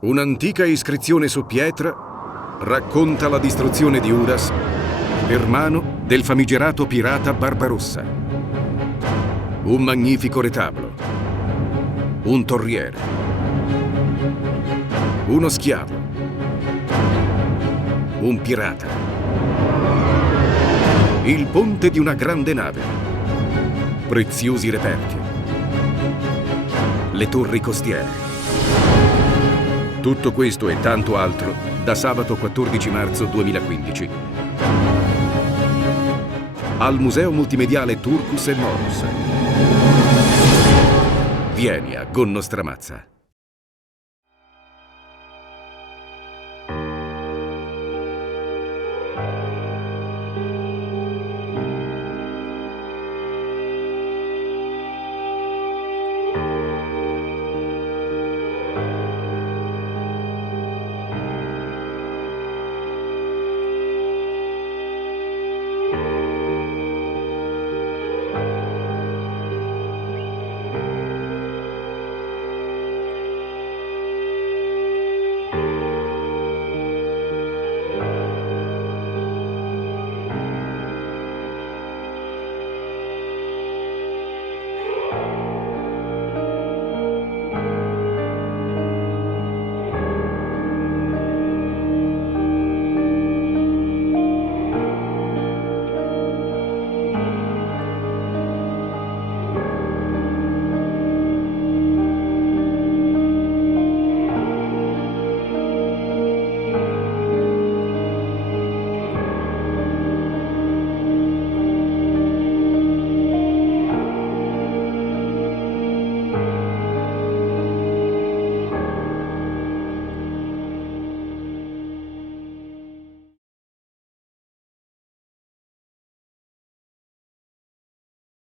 Un'antica iscrizione su pietra racconta la distruzione di Uras per mano del famigerato pirata Barbarossa. Un magnifico retablo, un torriere, uno schiavo, un pirata, il ponte di una grande nave, preziosi reperti, le torri costiere. Tutto questo e tanto altro da sabato 14 marzo 2015 al Museo Multimediale Turcus e Morus. Vieni a Gonno Stramazza.